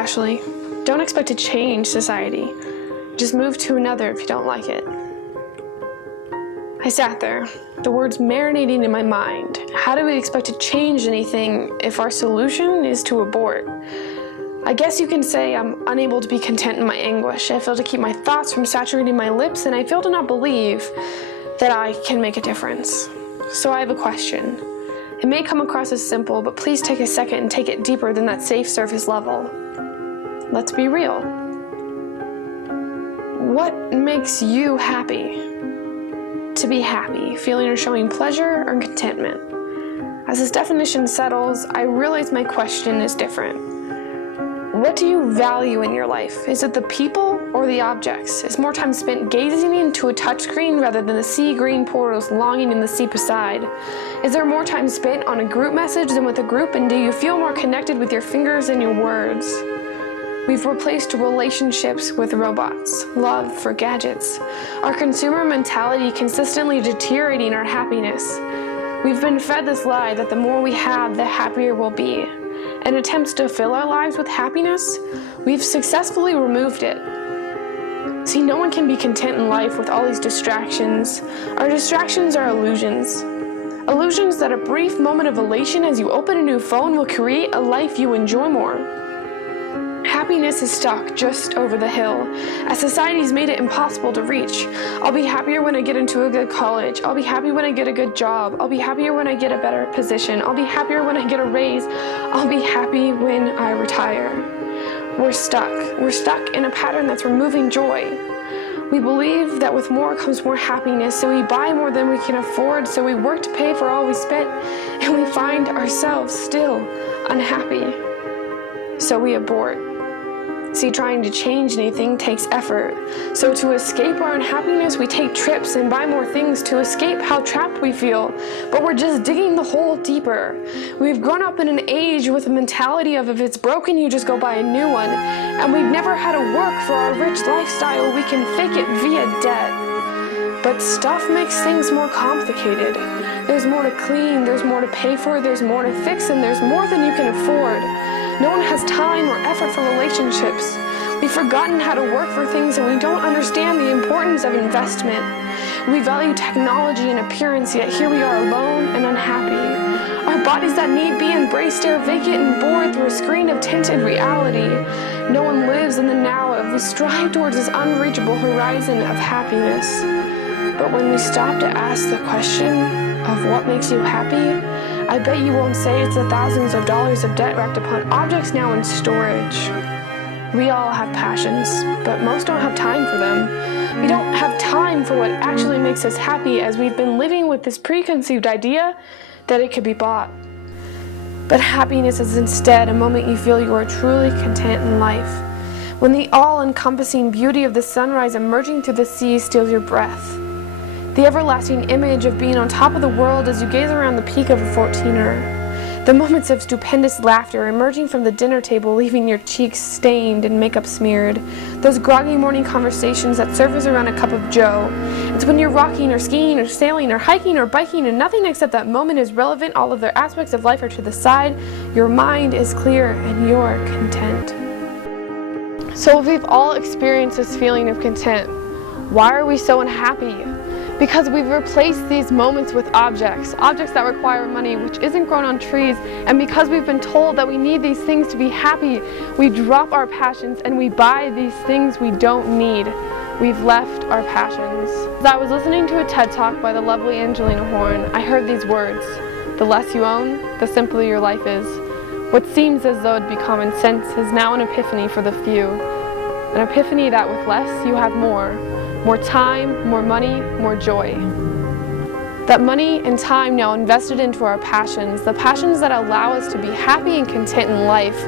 Ashley, don't expect to change society. Just move to another if you don't like it. I sat there, the words marinating in my mind. How do we expect to change anything if our solution is to abort? I guess you can say I'm unable to be content in my anguish. I fail to keep my thoughts from saturating my lips, and I fail to not believe that I can make a difference. So I have a question. It may come across as simple, but please take a second and take it deeper than that safe surface level. Let's be real. What makes you happy? To be happy, feeling or showing pleasure or contentment? As this definition settles, I realize my question is different. What do you value in your life? Is it the people or the objects? Is more time spent gazing into a touchscreen rather than the sea green portals longing in the sea beside? Is there more time spent on a group message than with a group, and do you feel more connected with your fingers than your words? We've replaced relationships with robots, love for gadgets. Our consumer mentality consistently deteriorating our happiness. We've been fed this lie that the more we have, the happier we'll be. In attempts to fill our lives with happiness, we've successfully removed it. See, no one can be content in life with all these distractions. Our distractions are illusions. Illusions that a brief moment of elation as you open a new phone will create a life you enjoy more. Happiness is stuck just over the hill, as society's made it impossible to reach. I'll be happier when I get into a good college. I'll be happy when I get a good job. I'll be happier when I get a better position. I'll be happier when I get a raise. I'll be happy when I retire. We're stuck. We're stuck in a pattern that's removing joy. We believe that with more comes more happiness, so we buy more than we can afford, so we work to pay for all we spent, and we find ourselves still unhappy. So we abort. See, trying to change anything takes effort. So to escape our unhappiness, we take trips and buy more things to escape how trapped we feel. But we're just digging the hole deeper. We've grown up in an age with a mentality of if it's broken, you just go buy a new one. And we've never had to work for our rich lifestyle. We can fake it via debt. But stuff makes things more complicated. There's more to clean, there's more to pay for, there's more to fix, and there's more than you can afford. No one has time or effort for relationships. We've forgotten how to work for things, and we don't understand the importance of investment. We value technology and appearance, yet here we are alone and unhappy. Our bodies that need be embraced stare vacant and bored through a screen of tinted reality. No one lives in the now of. We strive towards this unreachable horizon of happiness. But when we stop to ask the question of what makes you happy, I bet you won't say it's the thousands of dollars of debt racked upon objects now in storage. We all have passions, but most don't have time for them. We don't have time for what actually makes us happy, as we've been living with this preconceived idea that it could be bought. But happiness is instead a moment you feel you are truly content in life, when the all-encompassing beauty of the sunrise emerging through the sea steals your breath. The everlasting image of being on top of the world as you gaze around the peak of a 14er. The moments of stupendous laughter emerging from the dinner table, leaving your cheeks stained and makeup smeared. Those groggy morning conversations that surface around a cup of joe. It's when you're rocking or skiing or sailing or hiking or biking and nothing except that moment is relevant. All of their aspects of life are to the side. Your mind is clear and you're content. So we've all experienced this feeling of content. Why are we so unhappy? Because we've replaced these moments with objects that require money, which isn't grown on trees, and because we've been told that we need these things to be happy, we drop our passions and we buy these things we don't need. We've left our passions. As I was listening to a TED Talk by the lovely Angelina Horn, I heard these words: the less you own, the simpler your life is. What seems as though it'd be common sense is now an epiphany for the few. An epiphany that with less you have more. More time, more money, more joy. That money and time now invested into our passions, the passions that allow us to be happy and content in life.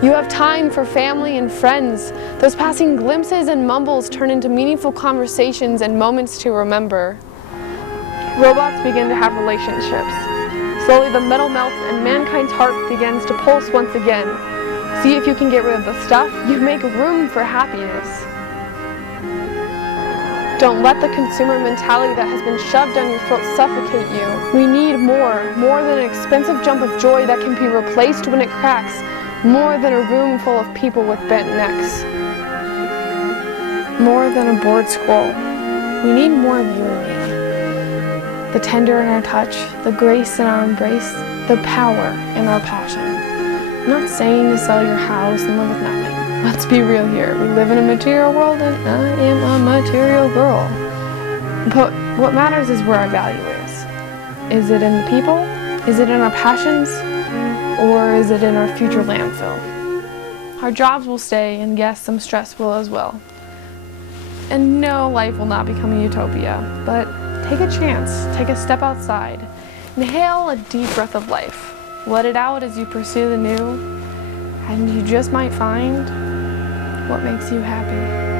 You have time for family and friends. Those passing glimpses and mumbles turn into meaningful conversations and moments to remember. Robots begin to have relationships. Slowly the metal melts and mankind's heart begins to pulse once again. See if you can get rid of the stuff, you make room for happiness. Don't let the consumer mentality that has been shoved down your throat suffocate you. We need more than an expensive jump of joy that can be replaced when it cracks, more than a room full of people with bent necks, more than a bored scroll. We need more of you and me. The tender in our touch, the grace in our embrace, the power in our passion. I'm not saying to sell your house and live with nothing. Let's be real here. We live in a material world and I am a material girl. But what matters is where our value is. Is it in the people? Is it in our passions? Or is it in our future landfill? Our jobs will stay, and yes, some stress will as well. And no, life will not become a utopia, but take a chance, take a step outside. Inhale a deep breath of life. Let it out as you pursue the new, and you just might find what makes you happy.